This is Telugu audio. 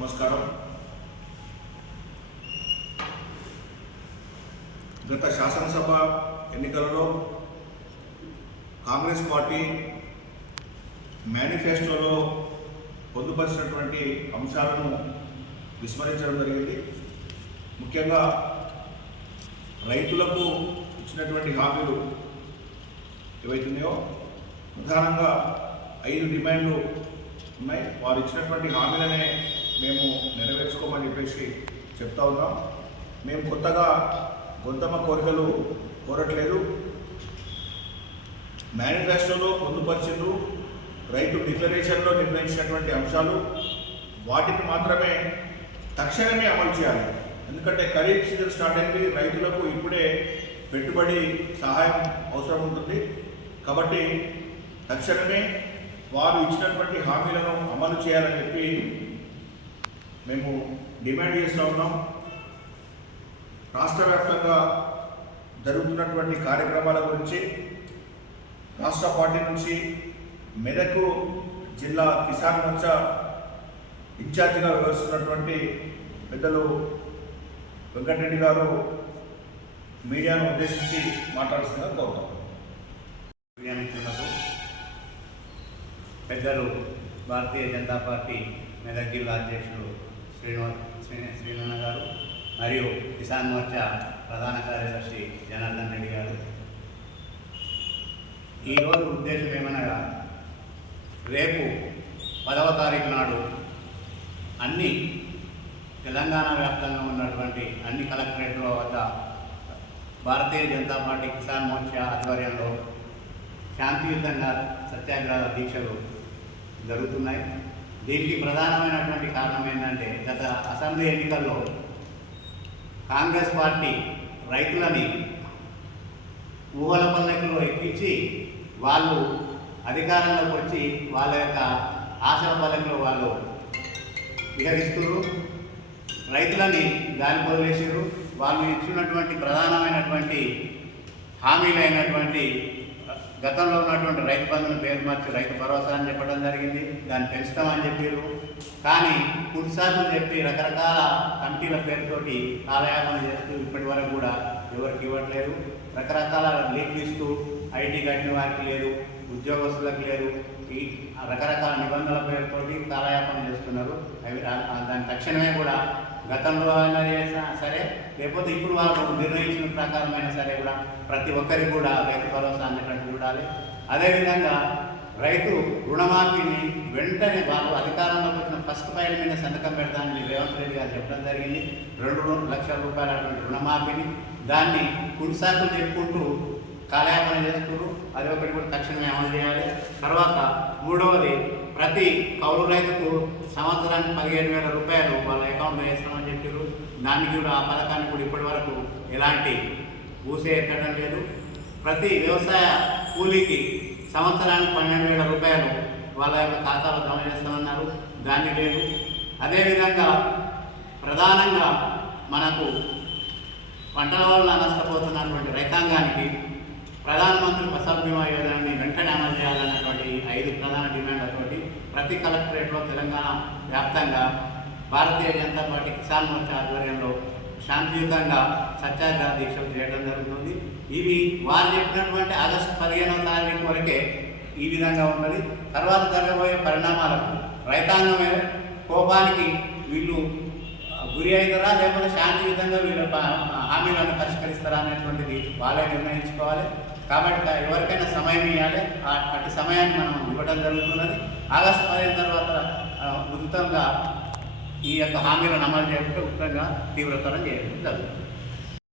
నమస్కారం. గత శాసనసభ ఎన్నికలలో కాంగ్రెస్ పార్టీ మేనిఫెస్టోలో పొందుపరిచినటువంటి అంశాలను విస్మరించడం జరిగింది. ముఖ్యంగా రైతులకు ఇచ్చినటువంటి హామీలు ఏవైతున్నాయో ప్రధానంగా ఐదు డిమాండ్లు ఉన్నాయి. వారు ఇచ్చినటువంటి హామీలనే మేము నెరవేర్చుకోమని చెప్పేసి చెప్తా ఉన్నాం. మేము కొత్తగా గొంతమ్మ కోరికలు కోరట్లేదు. మేనిఫెస్టోలో పొందుపరిచిండ్రు. రైతు డిక్లరేషన్లో నిర్ణయించినటువంటి అంశాలు వాటిని మాత్రమే తక్షణమే అమలు చేయాలి. ఎందుకంటే ఖరీఫ్ సీజన్ స్టార్ట్ అయింది. రైతులకు ఇప్పుడే పెట్టుబడి సహాయం అవసరం ఉంటుంది. కాబట్టి తక్షణమే వారు ఇచ్చినటువంటి హామీలను అమలు చేయాలని చెప్పి మేము డిమాండ్ చేస్తూ ఉన్నాం. రాష్ట్ర వ్యాప్తంగా జరుగుతున్నటువంటి కార్యక్రమాల గురించి రాష్ట్ర పార్టీ నుంచి మెదకు జిల్లా కిసాన్ మోర్చా ఇన్ఛార్జిగా వ్యవహరిస్తున్నటువంటి పెద్దలు వెంకటరెడ్డి గారు మీడియాను ఉద్దేశించి మాట్లాడుతున్నారు కోరుతాం. మీడియా మిత్రులకు పెద్దలు భారతీయ జనతా పార్టీ మెదక్ జిల్లా అధ్యక్షుడు శ్రీనివాస్ శ్రీ- శ్రీనన్న గారు మరియు కిసాన్ మోర్చా ప్రధాన కార్యదర్శి జనార్దన్ రెడ్డి గారు. ఈరోజు ఉద్దేశం ఏమనగా రేపు పదవ తారీఖు నాడు అన్ని తెలంగాణ వ్యాప్తంగా ఉన్నటువంటి అన్ని కలెక్టరేట్ల వద్ద భారతీయ జనతా పార్టీ కిసాన్ మోర్చా ఆధ్వర్యంలో శాంతియుతంగా సత్యాగ్రహ దీక్షలు జరుగుతున్నాయి. దీనికి ప్రధానమైనటువంటి కారణం ఏంటంటే గత అసెంబ్లీ ఎన్నికల్లో కాంగ్రెస్ పార్టీ రైతులని ఊహల పల్లెకులో ఎక్కించి వాళ్ళు అధికారంలోకి వచ్చి వాళ్ళ యొక్క ఆశల పల్లెకలో వాళ్ళు విహరిస్తున్నారు రైతులని గాలి వదిలేసారు వాళ్ళు ఇచ్చినటువంటి ప్రధానమైనటువంటి హామీలైనటువంటి గతంలో ఉన్నటువంటి రైతు బంధుని పేరు మార్చి రైతు భరోసా అని చెప్పడం జరిగింది. దాన్ని పెంచుతామని చెప్పారు. కానీ కుడిసాకులు చెప్పి రకరకాల కమిటీల పేరుతోటి కాలయాపన చేస్తూ ఇప్పటి వరకు కూడా ఎవరికి ఇవ్వట్లేదు. రకరకాల లీక్లు ఇస్తూ ఐటీ కట్టిన వారికి లేదు. ఉద్యోగస్తులకు లేదు. ఈ రకరకాల నిబంధనల పేరుతోటి కాలయాపన చేస్తున్నారు. అవి దాని తక్షణమే కూడా గతంలో అయినా చేసినా సరే లేకపోతే ఇప్పుడు వాళ్ళు నిర్ణయించిన ప్రకారమైన సరే కూడా ప్రతి ఒక్కరికి కూడా రైతు భరోసా అనేటట్టు చూడాలి అదేవిధంగా రైతు రుణమాఫీని వెంటనే వాళ్ళు అధికారంలోకి వచ్చిన ఫస్ట్ ఫైల్ మీద సంతకం పెడతానని రేవంత్ రెడ్డి గారు చెప్పడం జరిగింది. రెండు లక్షల రూపాయల రుణమాఫీని దాన్ని కుడిసాకులు చెప్పుకుంటూ కాలయాపన చేసుకుంటూ అది ఒకటి కూడా తక్షణమే అమలు చేయాలి. తర్వాత మూడవది ప్రతి కౌలు రైతుకు సంవత్సరానికి పదిహేను వేల రూపాయలు వాళ్ళ అకౌంట్లో వేస్తామని చెప్పారు దానికి కూడా ఆ పథకానికి కూడా ఇప్పటి వరకు ఎలాంటి ఊసే ఎత్తడం లేదు. ప్రతి వ్యవసాయ కూలీకి సంవత్సరానికి పన్నెండు వేల రూపాయలు వాళ్ళ యొక్క ఖాతాలో జమ చేస్తామన్నారు. దాన్ని లేదు. అదేవిధంగా ప్రధానంగా మనకు పంటల వల్ల నష్టపోతున్నటువంటి రైతాంగానికి ప్రధానమంత్రి ఫసల్ బీమా యోజనని వెంటనే అమలు చేయాలన్నటువంటి ఐదు ప్రధాన డిమాండ్లతోటి ప్రతి కలెక్టరేట్లో తెలంగాణ వ్యాప్తంగా భారతీయ జనతా పార్టీ కిసాన్ మోర్చా ఆధ్వర్యంలో శాంతియుతంగా సత్యాగ్రహ దీక్షలు చేయడం జరుగుతుంది. ఇవి వారు చెప్పినటువంటి ఆగస్టు పదిహేనవ తారీఖు వరకే ఈ విధంగా ఉన్నది తర్వాత జరగబోయే పరిణామాలకు రైతాంగమే కోపానికి వీళ్ళు గురి అవుతారా? లేకపోతే శాంతియుతంగా వీళ్ళ హామీలను పరిష్కరిస్తారా అనేటువంటిది వాళ్ళే నిర్ణయించుకోవాలి. కాబట్టి ఎవరికైనా సమయం ఇవ్వాలి అటు సమయాన్ని మనం ఇవ్వడం జరుగుతున్నది. ఆగస్టు పదిహేను తర్వాత ఉచితంగా ఈ యొక్క హామీలను అమలు చేయకుండా ఉచితంగా తీవ్రతరం చేయడం జరుగుతుంది.